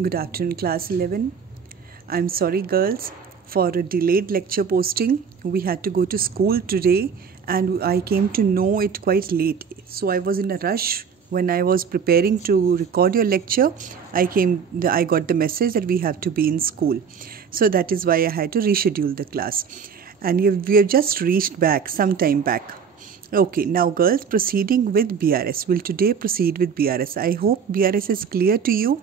Good afternoon, class 11. I'm sorry, girls, for a delayed lecture posting. We had to go to school today and I came to know it quite late. So I was in a rush. When I was preparing to record your lecture, I got the message that we have to be in school. So that is why I had to reschedule the class. And we have just reached back some time back. Okay, now girls, proceeding with BRS. We'll today proceed with BRS. I hope BRS is clear to you.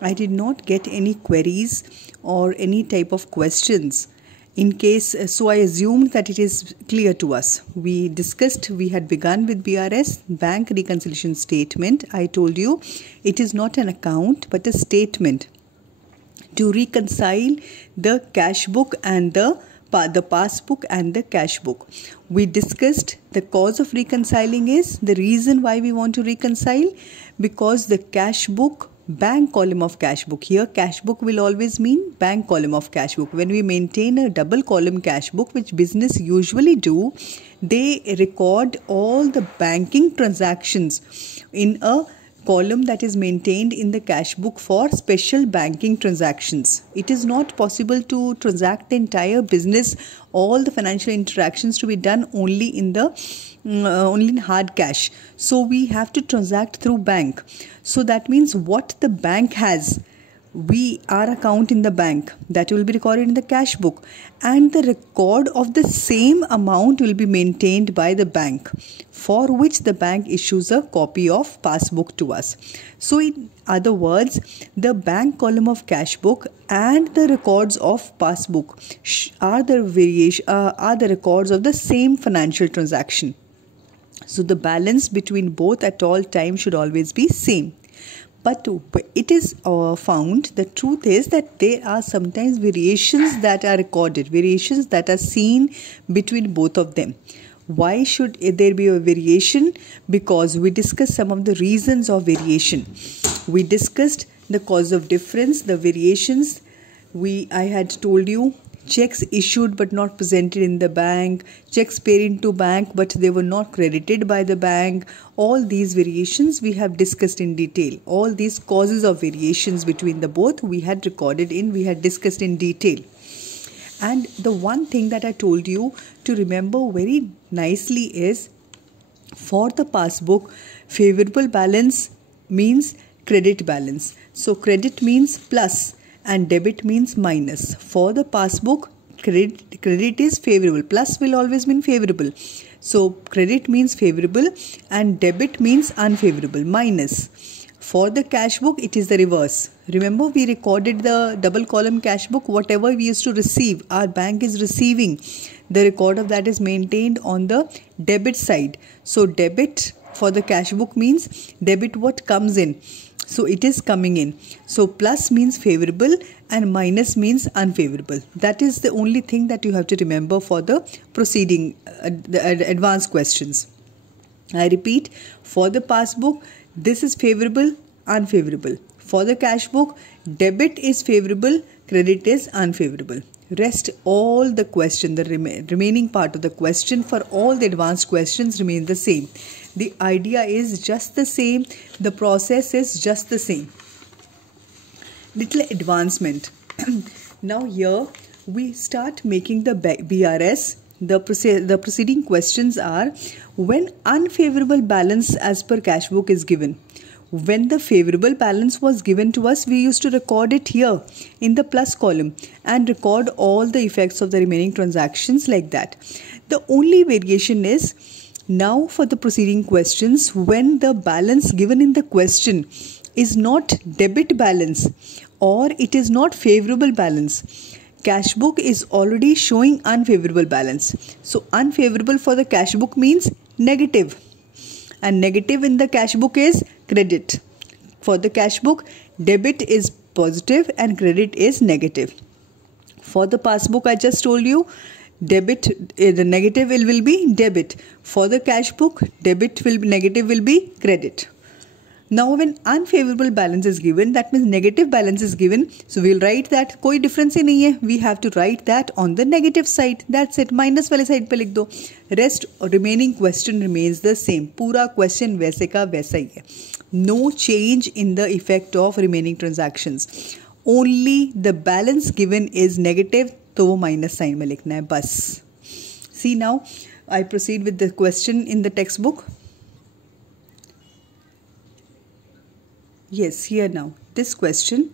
I did not get any queries or any type of questions. So I assumed that it is clear to us. We had begun with BRS, Bank Reconciliation Statement. I told you it is not an account but a statement to reconcile the cash book and the passbook and the cash book. We discussed the cause of reconciling is the reason why we want to reconcile, because the cash book, bank column of cash book, here cash book will always mean bank column of cash book. When we maintain a double column cash book, which business usually do, they record all the banking transactions in a column that is maintained in the cash book for special banking transactions. It is not possible to transact the entire business, all the financial interactions to be done only in hard cash. So we have to transact through bank. So that means what the bank has, our account in the bank, that will be recorded in the cash book, and the record of the same amount will be maintained by the bank, for which the bank issues a copy of passbook to us. So in other words, the bank column of cash book and the records of passbook are the records of the same financial transaction. So the balance between both at all times should always be same. But it is found, the truth is that there are sometimes variations that are recorded, variations that are seen between both of them. Why should there be a variation? Because we discussed some of the reasons of variation. We discussed the cause of difference, the variations. I had told you checks issued but not presented in the bank, checks paid into bank but they were not credited by the bank. All these variations we have discussed in detail. All these causes of variations between the both we had discussed in detail. And the one thing that I told you to remember very nicely is, for the passbook, favorable balance means credit balance. So credit means plus and debit means minus. For the passbook, credit is favorable. Plus will always mean favorable. So credit means favorable and debit means unfavorable, minus. For the cash book, it is the reverse. Remember, we recorded the double column cash book. Whatever we used to receive, our bank is receiving. The record of that is maintained on the debit side. So debit for the cash book means debit what comes in. So it is coming in. So plus means favorable and minus means unfavorable. That is the only thing that you have to remember for the proceeding, the advanced questions. I repeat, for the passbook, this is favorable, unfavorable. For the cash book, debit is favorable, credit is unfavorable. Rest all the question, the remaining part of the question for all the advanced questions remain the same. The idea is just the same. The process is just the same. Little advancement. Now here we start making the BRS. The preceding questions are, when unfavorable balance as per cash book is given. When the favorable balance was given to us, we used to record it here in the plus column and record all the effects of the remaining transactions like that. The only variation is, now for the preceding questions, when the balance given in the question is not debit balance or it is not favorable balance, cash book is already showing unfavorable balance. So unfavorable for the cash book means negative, and negative in the cash book is credit. For the cash book, debit is positive and credit is negative. For the passbook, I just told you, debit, the negative will be debit. For the cash book, negative will be credit. Now when unfavorable balance is given, that means negative balance is given. So we'll write that कोई difference ही नहीं है. We have to write that on the negative side. That's it. Minus वाले side पे लिख दो. Rest remaining question remains the same. पूरा question वैसे का वैसा ही है. no change in the effect of remaining transactions. Only the balance given is negative, तो वो minus sign में लिखना है बस. See now, I proceed with the question in the textbook. Yes, here now, this question,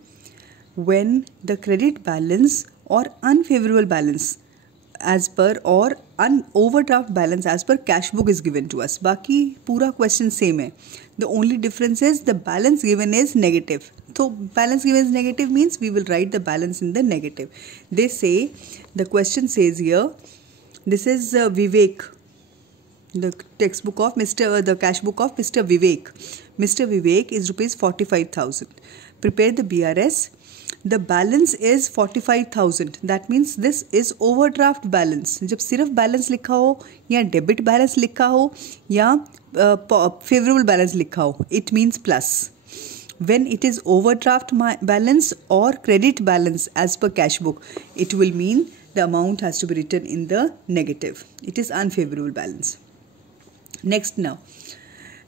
when the credit balance or unfavorable balance as per or overdraft balance as per cash book is given to us. बाकी पूरा question same है. The only difference is the balance given is negative. So balance given is negative means we will write the balance in the negative. They say, the question says here, this is Vivek, the textbook of the cash book of Mr. Vivek. Mr. Vivek is rupees 45,000. Prepare the BRS. The balance is 45,000. That means this is overdraft balance. जब सिर्फ balance लिखा हो या debit balance लिखा हो या favorable balance लिखा हो, it means plus. When it is overdraft balance or credit balance as per cash book, it will mean the amount has to be written in the negative. It is unfavorable balance. Next now,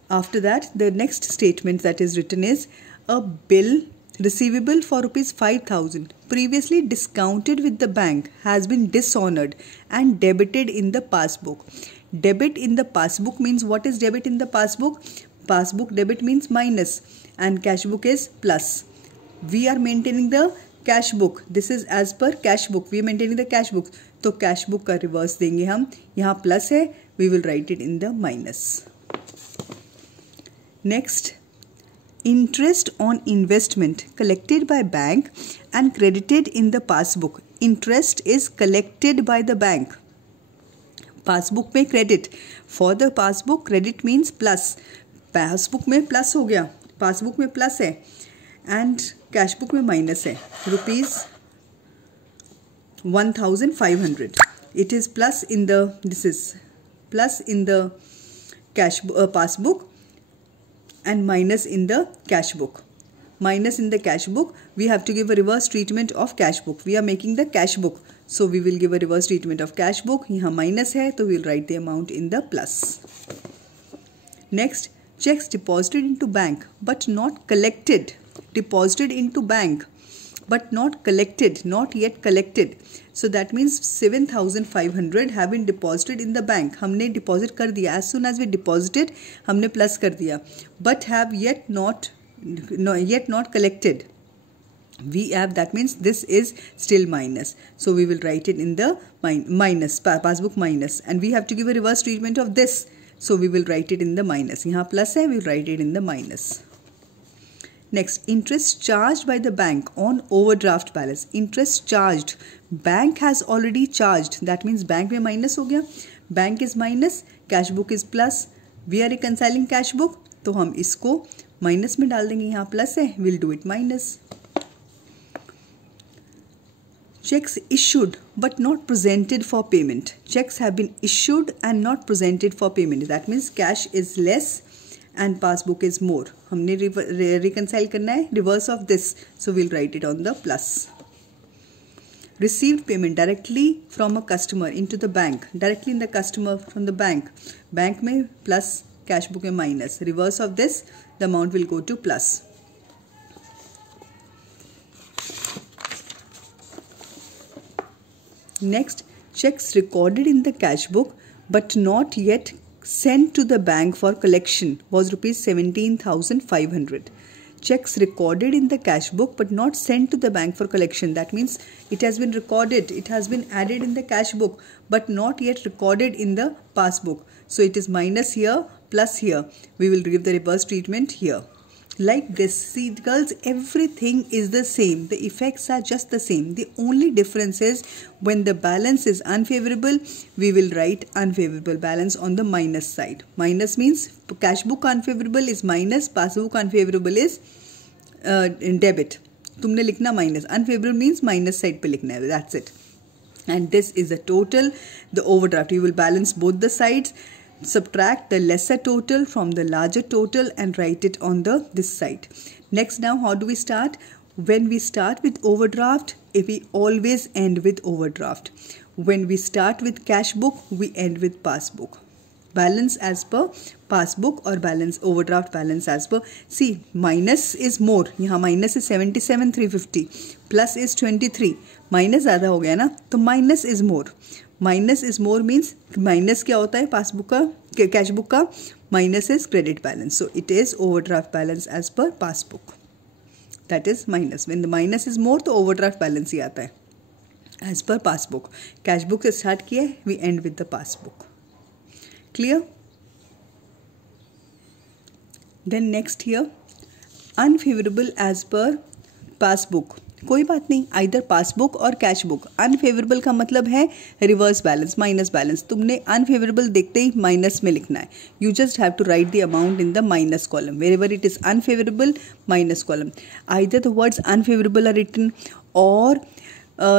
after that, the next statement that is written is a bill receivable for rupees 5,000 previously discounted with the bank has been dishonored and debited in the passbook. Debit in the passbook means, what is debit in the passbook? Passbook debit means minus and cash book is plus. We are maintaining the cash book. This is as per cash book. We are maintaining the cash book. तो cash book का reverse देंगे हम. यहाँ plus है, we will write it in the minus. Next, interest on investment collected by bank and credited in the passbook. Interest is collected by the bank. Passbook में credit. For the passbook, credit means plus. Passbook में plus हो गया. Passbook में plus है and cash book में minus है. Rupees 1,500. It is plus in the, this is plus in the cash passbook and minus in the cash book. Minus in the cash book, we have to give a reverse treatment of cash book. We are making the cash book, so we will give a reverse treatment of cash book. यहाँ minus है, तो we will write the amount in the plus. Next, checks deposited into bank but not collected. Deposited into bank but not collected, not yet collected. So that means 7,500 have been deposited in the bank. हमने deposit कर दिया. As soon as we deposited, हमने plus कर दिया. But have yet not collected. We have, that means this is still minus. So we will write it in the minus, passbook minus. And we have to give a reverse treatment of this. So we will write it in the minus. यहाँ plus है, we will write it in the minus. Next, interest charged by the bank on overdraft balance. Interest charged. Bank has already charged. That means bank में minus हो गया. Bank is minus, cash book is plus. We are reconciling cash book, तो हम इसको minus में डाल देंगे. यहाँ plus है, we'll do it minus. Checks issued but not presented for payment. Checks have been issued and not presented for payment. That means cash is less and passbook is more. हमने reconcile करना है reverse of this, so we'll write it on the plus. Received payment directly from a customer into the bank. Directly in the customer from the bank. Bank में plus, cash book में minus. Reverse of this, the amount will go to plus. Next, checks recorded in the cash book but not yet sent to the bank for collection was rupees 17,500. Checks recorded in the cash book but not sent to the bank for collection. That means it has been recorded, it has been added in the cash book but not yet recorded in the passbook. So it is minus here, plus here. We will give the reverse treatment here. Like this, see girls, everything is the same. The effects are just the same. The only difference is when the balance is unfavorable, we will write unfavorable balance on the minus side. Minus means cash book unfavorable is minus, passbook unfavorable is debit. तुमने लिखना minus. Unfavorable means minus side पे लिखना है. That's it. And this is the total, the overdraft. You will balance both the sides. Subtract the lesser total from the larger total and write it on this side. Next, now how do we start? When we start with overdraft, we always end with overdraft. When we start with cash book, we end with passbook. balance as per passbook or balance overdraft balance as per. See, minus is more, यहाँ minus is 77,350 plus is 23, minus ज़्यादा हो गया ना, तो minus is more. Minus is more means minus क्या होता है passbook का, कैश बुक का, minus is credit balance. So it is overdraft balance as per passbook, that is minus. When the minus is more तो overdraft balance ही आता है as per passbook. Cash book से स्टार्ट किया है, we end with the passbook. Clear? Then next here unfavourable as per passbook. कोई बात नहीं, आइदर पासबुक और कैश बुक. अनफेवरेबल का मतलब है रिवर्स बैलेंस, माइनस बैलेंस. तुमने अनफेवरेबल देखते ही माइनस में लिखना है. You just have to write the amount in the minus column. Wherever it is unfavourable, minus column. Either the words unfavourable are written or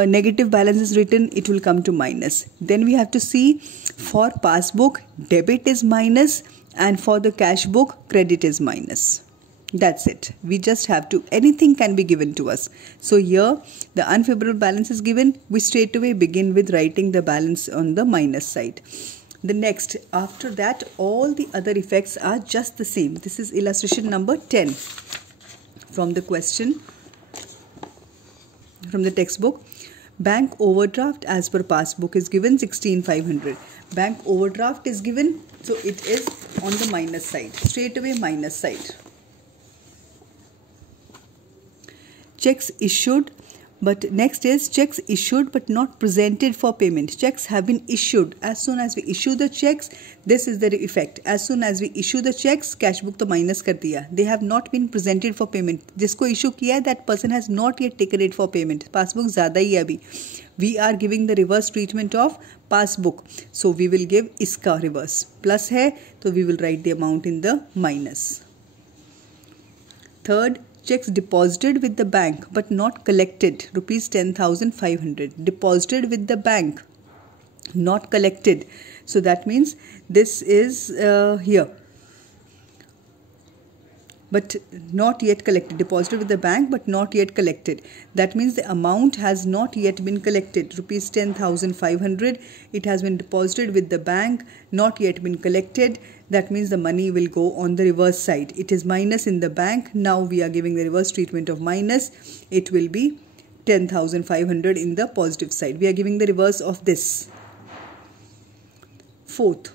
negative balance is written, it will come to minus. Then we have to see for passbook debit is minus and for the cash book credit is minus. That's it. We just have to, anything can be given to us. So here the unfavorable balance is given. We straight away begin with writing the balance on the minus side. The next, after that, all the other effects are just the same. This is illustration number 10 from the question, from the textbook. Bank overdraft as per passbook is given 16,500. Bank overdraft is given, so it is on the minus side. Straight away minus side. Checks issued, but next is checks issued but not presented for payment. Checks have been issued. As soon as we issue the checks, this is the effect. As soon as we issue the checks, cash book तो minus कर दिया. They have not been presented for payment. जिसको issue किया है, that person has not yet taken it for payment. Passbook ज़्यादा ही है अभी. We are giving the reverse treatment of passbook. So we will give इसका reverse. Plus है, तो we will write the amount in the minus. Third, checks deposited with the bank but not collected, rupees 10,500. Deposited with the bank, not collected. So that means this is here, but not yet collected. Deposited with the bank but not yet collected. That means the amount has not yet been collected. Rupees 10,500. It has been deposited with the bank, not yet been collected. That means the money will go on the reverse side. It is minus in the bank. Now we are giving the reverse treatment of minus. It will be 10,500 in the positive side. We are giving the reverse of this. Fourth,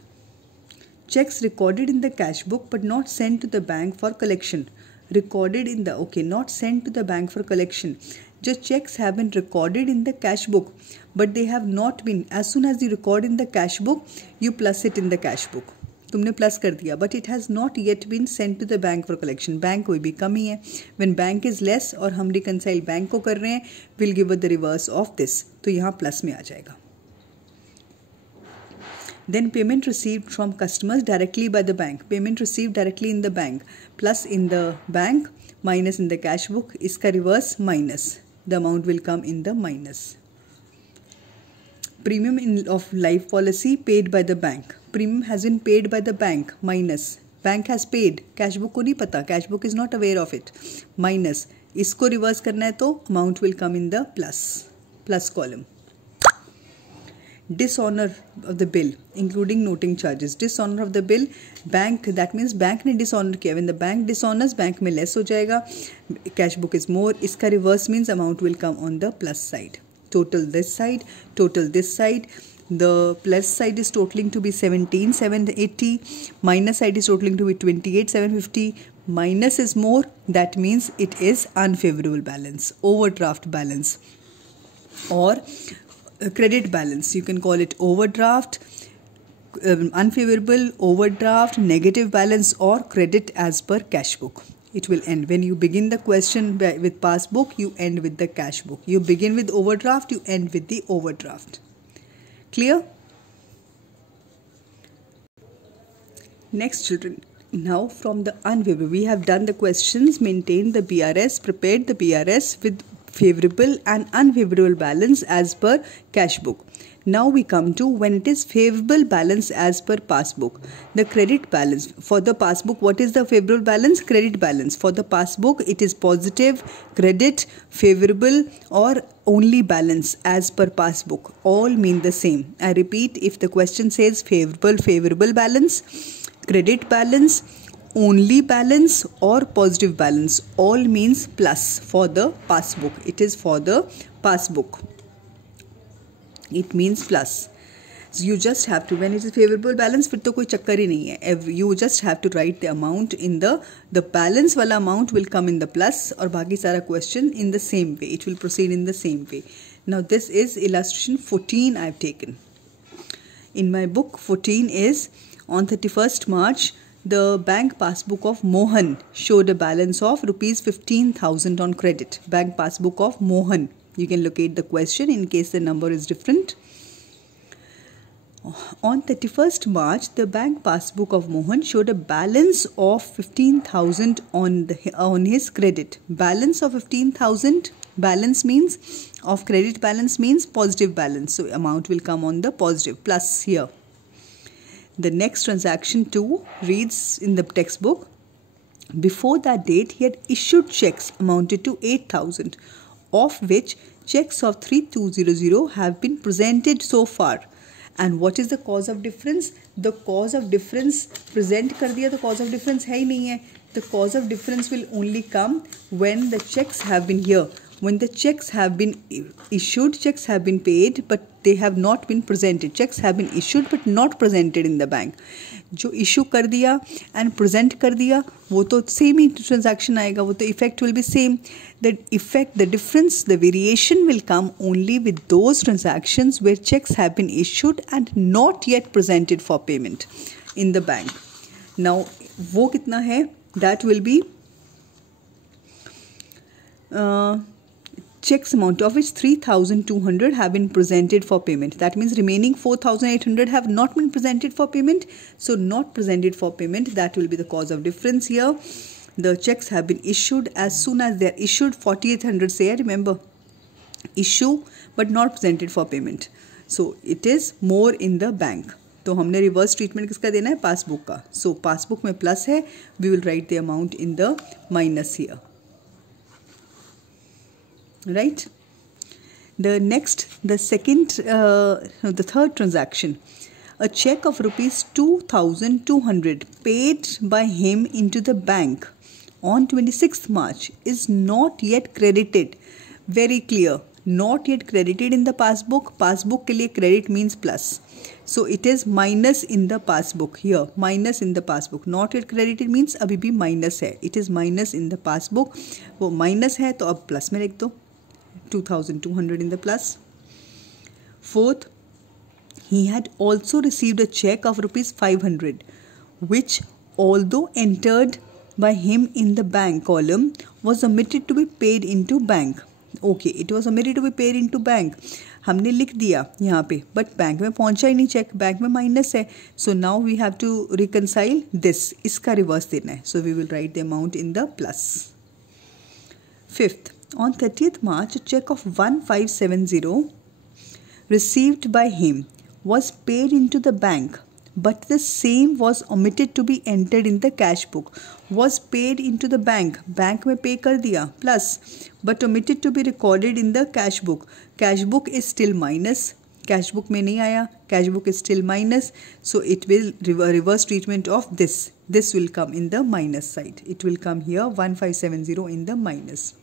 checks recorded in the cash book but not sent to the bank for collection. Recorded in the, okay, not sent to the bank for collection. जो checks have been recorded in the cash book but they have not been, as soon as you record in the cash book, you plus it in the cash book. तुमने plus कर दिया, but it has not yet been sent to the bank for collection. Bank कोई भी कमी है. When bank is less और हम reconcile bank को कर रहे हैं, will give the reverse of this, तो यहाँ प्लस में आ जाएगा. Then payment received from customers directly by the bank. Payment received directly in the bank, plus in the bank, minus in the cash book. इसका reverse minus, the amount will come in the minus. Premium of life policy paid by the bank. Premium has been paid by the bank. Minus. Bank has paid. Cash book को नहीं पता. Cash book is not aware of it. Minus. इसको reverse करना है तो amount will come in the plus. Plus column. Dishonor of the bill, including noting charges. Dishonor of the bill. Bank, that means bank ने dishonor किया. When the bank dishonors, bank में less हो जाएगा. Cash book is more. इसका reverse means amount will come on the plus side. Total this side, total this side. The plus side is totaling to be 17,780. Minus side is totaling to be 28,750. Minus is more. That means it is unfavorable balance, overdraft balance, or credit balance. You can call it overdraft, unfavorable, overdraft, negative balance, or credit as per cash book. It will end. When you begin the question with passbook, you end with the cash book. You begin with overdraft, you end with the overdraft. Clear? Next, children. Now from the unfavorable, we have done the questions, maintained the BRS, prepared the BRS with favorable and unfavorable balance as per cash book. Now we come to when it is favorable balance as per passbook. The credit balance for the passbook, what is the favorable balance? Credit balance. For the passbook, it is positive, credit, favorable, or only balance as per passbook. All mean the same. I repeat, if the question says favorable balance, credit balance, only balance, or positive balance, all means plus for the passbook. It is for the passbook. It means plus. So you just have to, when it is favorable balance, फिर तो कोई चक्कर ही नहीं है. You just have to write the amount in the balance वाला amount will come in the plus, और बाकी सारा question in the same way. It will proceed in the same way. Now this is illustration 14 I have taken. In my book 14 is on 31st March, the bank passbook of Mohan showed a balance of rupees 15,000 on credit. Bank passbook of Mohan. You can locate the question in case the number is different. On 31st March, the bank passbook of Mohan showed a balance of 15,000 on his credit. Balance of 15,000. Balance means of credit balance means positive balance. So amount will come on the positive plus here. The next transaction 2 reads in the textbook. Before that date, he had issued checks amounted to 8,000. Of which checks of 3,200 have been presented so far. And what is the cause of difference? The cause of difference present कर दिया, तो cause of difference है ही नहीं है. The cause of difference will only come when the checks have been here. When the checks have been issued, checks have been paid, but they have not been presented. Checks have been issued but not presented in the bank. जो issue कर दिया and present कर दिया, वो तो same ही transaction आएगा, वो तो effect will be same. The effect, the difference, the variation will come only with those transactions where checks have been issued and not yet presented for payment in the bank. Now वो कितना है? That will be checks amount of which 3,200 have been presented for payment. That means remaining 4,800 have not been presented for payment. So not presented for payment, that will be the cause of difference here. The checks have been issued. As soon as they are issued, 4,800 say, remember, issue but not presented for payment. So it is more in the bank. तो हमने reverse treatment किसका देना है? Passbook का. So passbook में plus है, we will write the amount in the minus here. Right? The third transaction, a check of rupees 2,200 paid by him into the bank on 26th March is not yet credited. Very clear. Not yet credited in the passbook. Passbook के लिए credit means plus. So it is minus in the passbook here. Minus in the passbook. Not yet credited means अभी भी minus है. It is minus in the passbook. वो minus है तो अब plus में लिख दो. 2,200 in the plus. Fourth, he had also received a check of rupees 500, which although entered by him in the bank column was omitted to be paid into bank. Okay, it was omitted to be paid into bank. हमने लिख दिया यहाँ पे, but bank में पहुँचा ही नहीं check, bank में minus है. So now we have to reconcile this. इसका रिवर्स देना है. So we will write the amount in the plus. Fifth, on 30th March, a check of 1,570 received by him was paid into the bank, but the same was omitted to be entered in the cash book. Was paid into the bank, bank में pay कर दिया plus, but omitted to be recorded in the cash book. Cash book is still minus. Cash book में नहीं आया. Cash book is still minus. So it will reverse treatment of this. This will come in the minus side. It will come here 1,570 in the minus.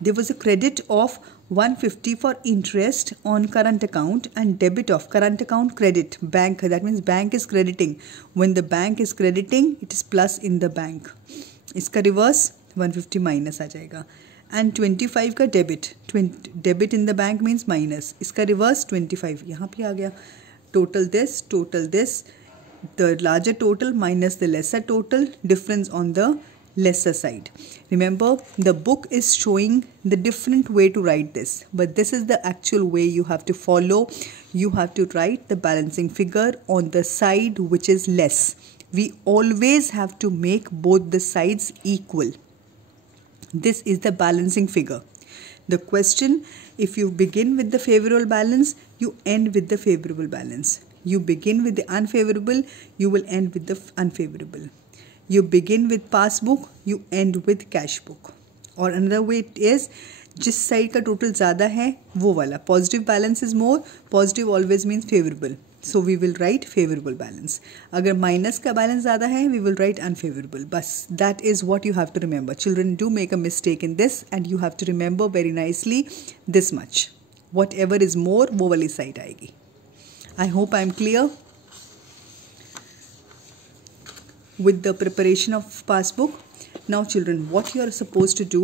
There was a credit of 150 for interest on current account and debit of current account credit. Bank, that means bank is crediting. When the bank is crediting, it is plus in the bank. इसका reverse 150 minus आ जाएगा. And 25 का debit. Debit in the bank means minus. इसका reverse 25 यहाँ पे आ गया. Total this. The larger total minus the lesser total. Difference on the lesser side. Remember, the book is showing the different way to write this, but this is the actual way you have to follow. You have to write the balancing figure on the side which is less. We always have to make both the sides equal. This is the balancing figure. The question, if you begin with the favorable balance, you end with the favorable balance. You begin with the unfavorable, you will end with the unfavorable. You begin with passbook, you end with cash book. और another way it is, जिस side का total ज़्यादा है वो वाला. Positive balance is more, positive always means favourable, so we will write favourable balance. अगर minus का balance ज़्यादा है वी विल राइट अनफेवरेबल. बस that is what you have to remember. Children do make a mistake in this and you have to remember very nicely this much. Whatever is more वो वाली side आएगी. I hope I am clear with the preparation of passbook. Now children, what you are supposed to do,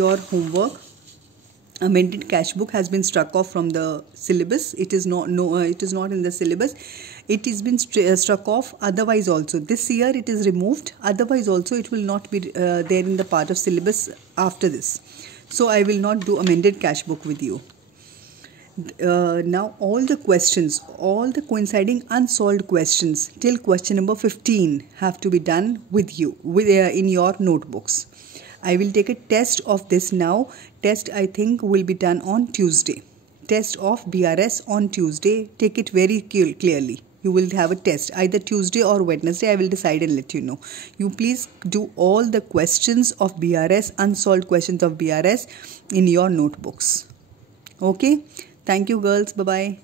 your homework, amended cash book has been struck off from the syllabus. It is not in the syllabus. It has been struck off. Otherwise also this year it is removed. Otherwise also it will not be there in the part of syllabus after this. So I will not do amended cash book with you. Now all the questions, all the coinciding unsolved questions till question number 15 have to be done with you in your notebooks. I will take a test of this now. Test I think will be done on Tuesday. Test of BRS on Tuesday. Take it very clearly. You will have a test either Tuesday or Wednesday. I will decide and let you know. You please do all the questions of BRS, unsolved questions of BRS in your notebooks. Okay? Thank you girls. Bye-bye.